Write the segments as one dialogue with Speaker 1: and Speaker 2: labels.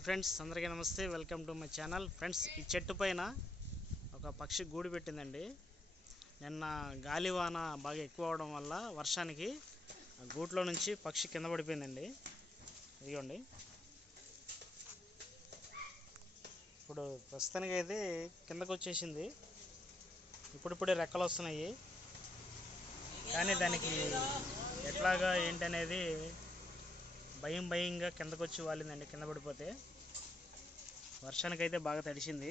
Speaker 1: Hi friends అందరికీ నమస్తే. Welcome to my channel. Friends ఈ చెట్టు పైన ఒక పక్షి గూడు పెట్టిందండి. నిన్న గాలివాన బాగా ఎక్కువ అవడం వల్ల వర్షానికి ఆ గూట్లో నుంచి పక్షి కింద పడిపోయిందండి. ఇదిగోండి. ఇప్పుడు ప్రస్తుతానికి అయితే కిందకు వచ్చేసింది ఇప్పుడిప్పుడే రెక్కలు వస్తున్నాయి. కానీ దానికి ఎట్లాగా ఏంటనేది భయం భయంగా కిందకు వచ్చి వాలిందండి కింద పడిపోతే. వర్షానికైతే బాగా తడిసింది.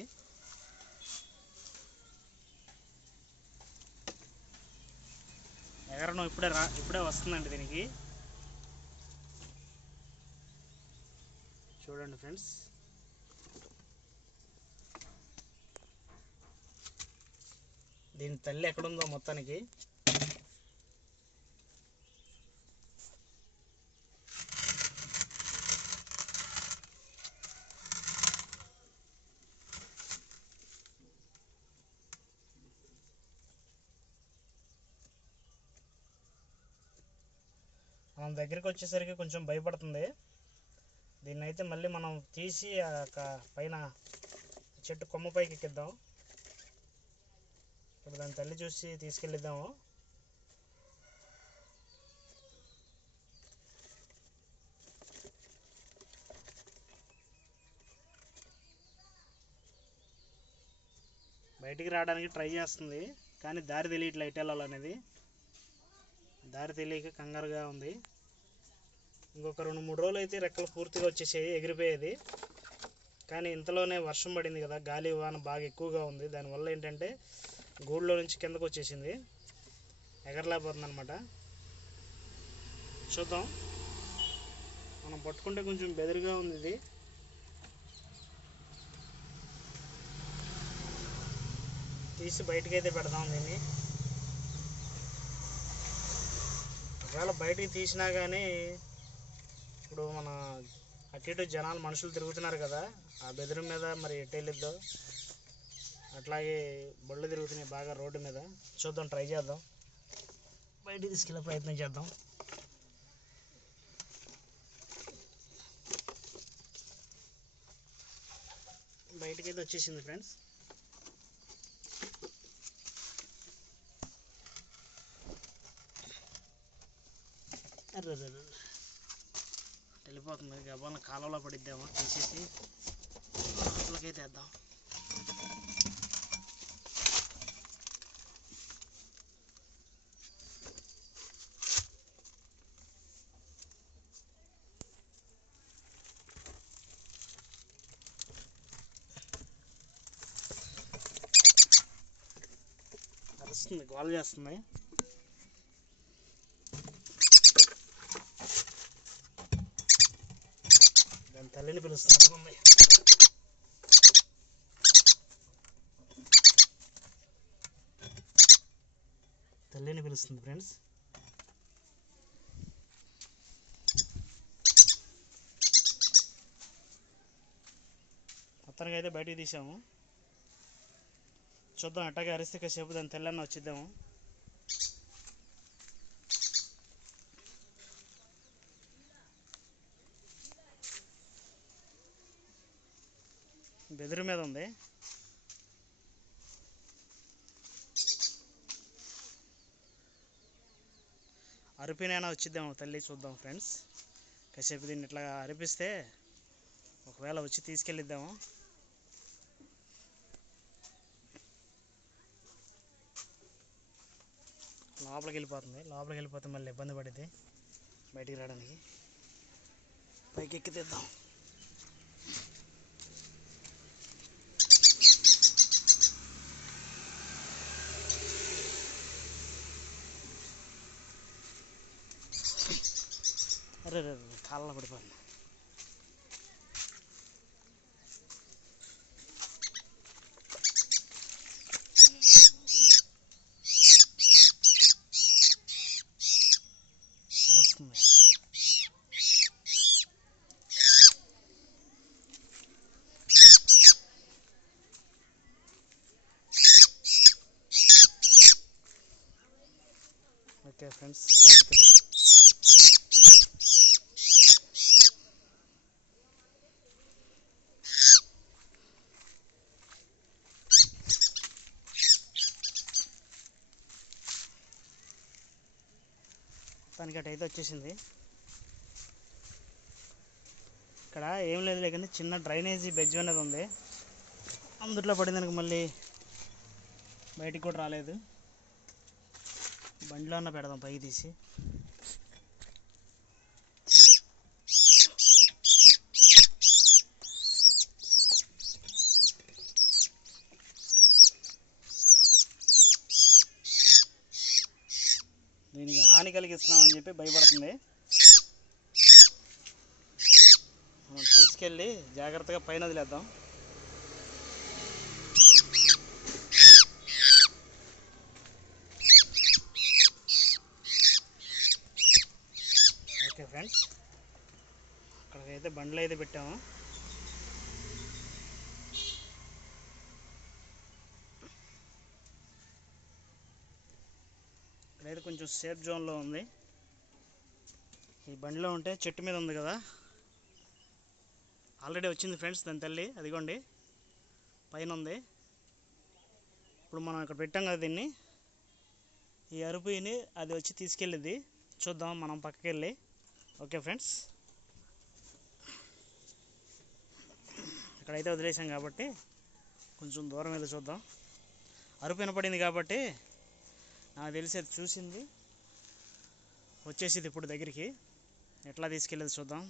Speaker 1: ఎగరడం ఇప్పుడే రా ఇప్పుడే వస్తుందండి దీనికి. చూడండి ఫ్రెండ్స్. దీని తల్లి ఎక్కడుందో మొత్తానికి. మనం దగ్గరికి వచ్చేసరికి కొంచెం భయపడుతుంది. దీన్ని అయితే మళ్ళీ మనం తీసి ఆ యొక్క పైన చెట్టు కొమ్మ పైకి ఎక్కిద్దాం. ఇప్పుడు దాని తల్లి చూసి తీసుకెళ్ళిద్దాము. బయటికి రావడానికి ట్రై చేస్తుంది కానీ దారి తెలియట్లే ఎటు వెళ్ళాలనేది దారి తెలియక కంగారుగా ఉంది. ఇంకొక రెండు మూడు రోజులు అయితే రెక్కలు పూర్తిగా వచ్చేసాయి ఎగిరిపోయేది. కానీ ఇంతలోనే వర్షం పడింది కదా గాలి వాన బాగా ఎక్కువగా ఉంది. దానివల్ల ఏంటంటే గూడులో నుంచి కిందకు వచ్చేసింది. ఎగరలేకపోతుంది అనమాట చూద్దాం. మనం పట్టుకుంటే కొంచెం బెదిరిగా ఉంది ఇది. తీసి బయటకైతే అయితే పెడదాం దీన్ని. ఒకవేళ బయటికి తీసినా కానీ ఇప్పుడు మన అటు ఇటు జనాలు మనుషులు తిరుగుతున్నారు కదా ఆ బెదిరి మీద మరి ఎటు వెళ్ళిద్దో? అట్లాగే బళ్ళు తిరుగుతున్నాయి బాగా రోడ్డు మీద. చూద్దాం ట్రై చేద్దాం. బయటకి తీసుకెళ్ళే ప్రయత్నం చేద్దాం. బయటకైతే అయితే వచ్చేసింది ఫ్రెండ్స్. అర్రర్రర్ర. వెళ్ళిపోతుంది గబాన కాలంలో పడిద్దామా? తీసేసి లోపలికైతే వేద్దాం. అరుస్తుంది గోల్ చేస్తుంది దాని తల్లిని పిలుస్తున్నట్టుగా ఉంది తల్లిని పిలుస్తుంది ఫ్రెండ్స్ మొత్తానికి అయితే బయటికి తీసాము. చూద్దాం ఎట్టగా అరిస్తే కాసేపు దాని తెల్లన్న వచ్చిద్దాము. బెదిరి మీద ఉంది. అరిపినైనా వచ్చిద్దాము తల్లి చూద్దాం ఫ్రెండ్స్. కాసేపు దీన్ని ఇట్లా అరిపిస్తే ఒకవేళ వచ్చి తీసుకెళ్ళిద్దాము. లోపలికి వెళ్ళిపోతుంది. లోపలికి వెళ్ళిపోతే మళ్ళీ ఇబ్బంది పడిద్ది బయటికి రావడానికి. పైకి ఎక్కితేద్దాం తీద్దాం అరే రే కాళ్ళ పడిపోయింది కరుస్తుంది ఓకే ఫ్రెండ్స్ మొత్తానికి అటు అయితే వచ్చేసింది. ఇక్కడ ఏం లేదు లేకంటే చిన్న డ్రైనేజీ బెడ్జ్ అనేది ఉంది. అందుట్లో పడిందానికి మళ్ళీ బయటికి కూడా రాలేదు. బండిలో అన్న పెడదాం పైకి తీసి. దీనికి హాని కలిగిస్తున్నామని చెప్పి భయపడుతుంది. మనం తీసుకెళ్ళి జాగ్రత్తగా పైన వదిలేద్దాం. ఓకే ఫ్రెండ్స్ అక్కడికైతే బండ్లు అయితే పెట్టాము. అయితే కొంచెం సేఫ్ జోన్లో ఉంది. ఈ బండిలో ఉంటే చెట్టు మీద ఉంది కదా. ఆల్రెడీ వచ్చింది ఫ్రెండ్స్ దాని తల్లి అదిగోండి. పైన ఉంది. ఇప్పుడు మనం ఇక్కడ పెట్టాం కదా దీన్ని. ఈ అరుపుని అది వచ్చి తీసుకెళ్ళింది. చూద్దాం మనం పక్కకి వెళ్ళి ఓకే ఫ్రెండ్స్. ఇక్కడైతే వదిలేసాం కాబట్టి కొంచెం దూరం వెళ్ళి చూద్దాం. అరుపు వినపడింది కాబట్టి నాకు తెలిసి అది చూసింది. వచ్చేసింది ఇప్పుడు దగ్గరికి. ఎట్లా తీసుకెళ్ళేది చూద్దాం.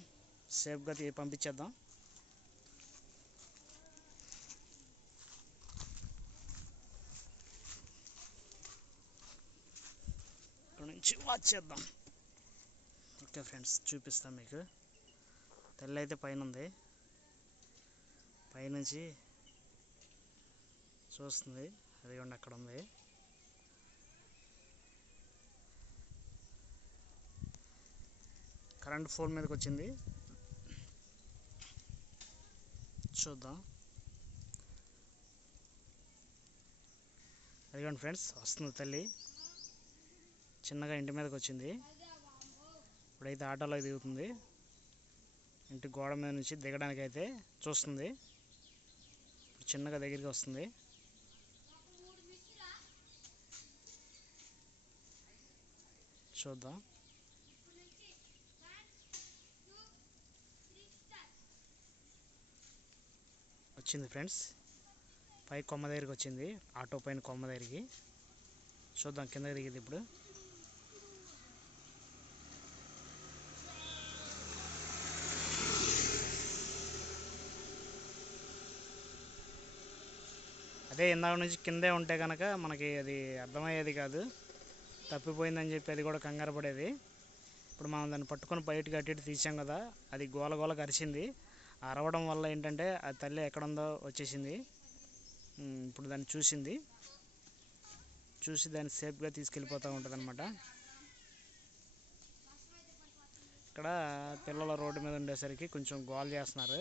Speaker 1: సేఫ్గా తీ పంపించేద్దాం. ఇక్కడ నుంచి వాచ్ చేద్దాం ఓకే ఫ్రెండ్స్ చూపిస్తాం మీకు. తెల్ల అయితే పైన ఉంది పైనుంచి చూస్తుంది. అదిగోండి అక్కడ ఉంది. కరెంట్ ఫోన్ మీదకి వచ్చింది. చూద్దాం. అదిగోండి ఫ్రెండ్స్ వస్తుంది తల్లి. చిన్నగా ఇంటి మీదకి వచ్చింది. ఇప్పుడైతే ఆటోలో దిగుతుంది. ఇంటి గోడ మీద నుంచి దిగడానికి అయితే చూస్తుంది చిన్నగా దగ్గరికి వస్తుంది. చూద్దాం. వచ్చింది ఫ్రెండ్స్. పై కొమ్మ దగ్గరికి వచ్చింది. ఆటో పైన కొమ్మ దగ్గరికి. చూద్దాం కింద దిగింది ఇప్పుడు. అదే ఇందాక నుంచి కిందే ఉంటే కనుక మనకి అది అర్థమయ్యేది కాదు. తప్పిపోయిందని చెప్పి అది కూడా కంగారు పడేది. ఇప్పుడు మనం దాన్ని పట్టుకొని బయటకు అటు ఇటు తీసాం కదా అది గోల గోల కరిచింది అరవడం వల్ల ఏంటంటే ఆ తల్లి ఎక్కడుందో వచ్చేసింది. ఇప్పుడు దాన్ని చూసింది. చూసి దాన్ని సేఫ్గా తీసుకెళ్ళిపోతూ ఉంటుంది అనమాట ఇక్కడ పిల్లల రోడ్డు మీద ఉండేసరికి కొంచెం గోల్ చేస్తున్నారు.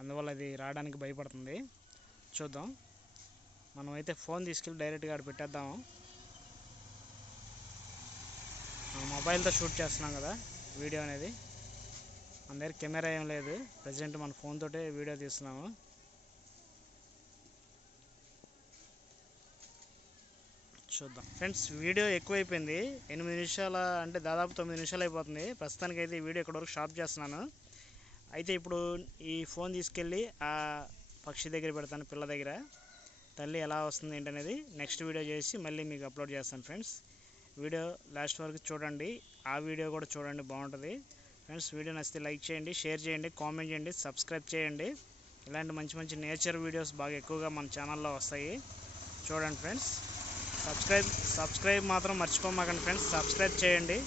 Speaker 1: అందువల్ల అది రావడానికి భయపడుతుంది. చూద్దాం. మనం అయితే ఫోన్ తీసుకెళ్ళి డైరెక్ట్గా అక్కడ పెట్టేద్దాము. మనం మొబైల్తో షూట్ చేస్తున్నాం కదా వీడియో అనేది. మన దగ్గర కెమెరా ఏం లేదు. ప్రజెంట్ మన ఫోన్ తోటే వీడియో తీస్తున్నాము. చూద్దాం. ఫ్రెండ్స్ వీడియో ఎక్కువైపోయింది. ఎనిమిది నిమిషాల అంటే దాదాపు తొమ్మిది నిమిషాలు అయిపోతుంది. ప్రస్తుతానికి అయితే ఈ వీడియో ఇక్కడ వరకు షాప్ చేస్తున్నాను. అయితే ఇప్పుడు ఈ ఫోన్ తీసుకెళ్ళి ఆ పక్షి దగ్గర పెడతాను పిల్ల దగ్గర. తల్లి ఎలా వస్తుంది ఏంటనేది నెక్స్ట్ వీడియో చేసి మళ్ళీ మీకు అప్లోడ్ చేస్తాను ఫ్రెండ్స్. వీడియో లాస్ట్ వరకు చూడండి. ఆ వీడియో కూడా చూడండి బాగుంటుంది. ఫ్రెండ్స్ వీడియో నచ్చితే లైక్ చేయండి షేర్ చేయండి కామెంట్ చేయండి సబ్స్క్రైబ్ చేయండి. ఇలాంటి మంచి మంచి నేచర్ వీడియోస్ బాగా ఎక్కువగా మన ఛానల్లో వస్తాయి. చూడండి ఫ్రెండ్స్ సబ్స్క్రైబ్ సబ్స్క్రైబ్ మాత్రం మర్చిపోమాకండి ఫ్రెండ్స్ సబ్స్క్రైబ్ చేయండి.